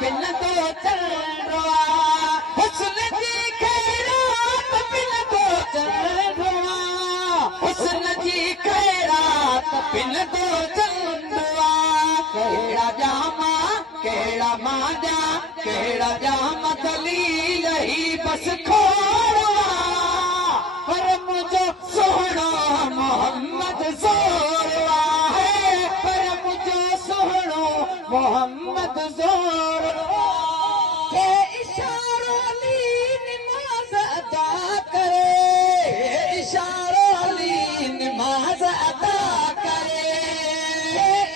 पिन तो चंडो हुस्न जी खैरात पिन तो चंडो हुस्न जी खैरात पिन तो चंडो कहिड़ा जामा कहिड़ा मांजा कहिड़ा जाम दलील ही बस खोड़ा पर मुझो सोहणो मोहम्मद ज़ोरवा है पर मुझो सोहणो मोहम्मद ज़ोरवा के इशारो अली नमाज अदा करे इशारो अली नमाज अदा करे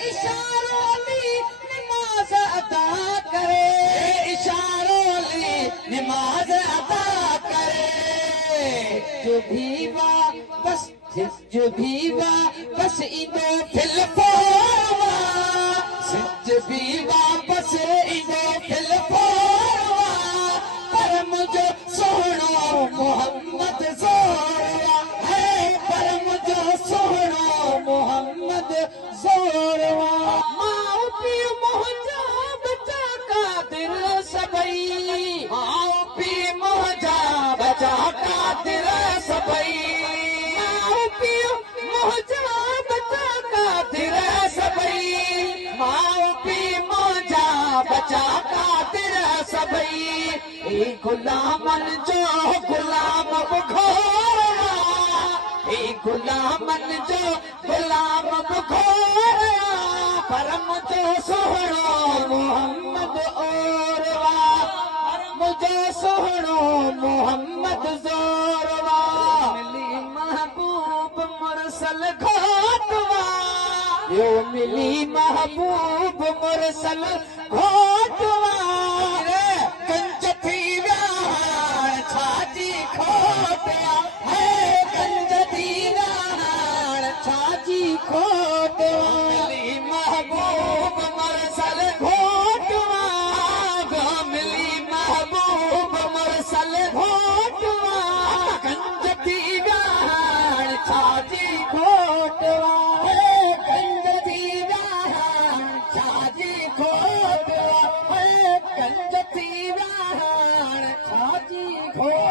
इशारो अली नमाज अदा करे इशारो अली नमाज अदा करे जो भी वापस इंदो फिल फोरवा सिज भी वापस इंदो फिल फोरवा पर मुझो सोहणो मोहम्मद ज़ोरवा है पर मुझो सोहणो मोहम्मद ज़ोरवा माओ पीउ मोहजा बचा का दिल सबई माओ पीउ मोहजा बचा का दिल सबई माओ पीउ मोहजा बचा का दिल सबई माओ पीउ मोहजा बचा का दिल सबई ए गुलामन जो गुलाम बुखोरा ए गुलामन जो गुलाम बुखोरा पर मुझो सोहणो मोहम्मद ओरवा मुझो सोहणो मोहम्मद ज़ोरवा मिली महबूब मुरसल घोटवा यो मिली महबूब मुरसल घोटवा कंज थी व्याहाण छाजी खोटवा है कंज थी व्याहाण छाजी खोटवा मिली महबूब मुरसल घोटवा मिली महबूब मुरसल घोटवा कंज थी व्याहाण छाजी खोटवा कंज थी व्याहाण छाजी खोटवा कंज थी व्याहाण छाजी खोटवा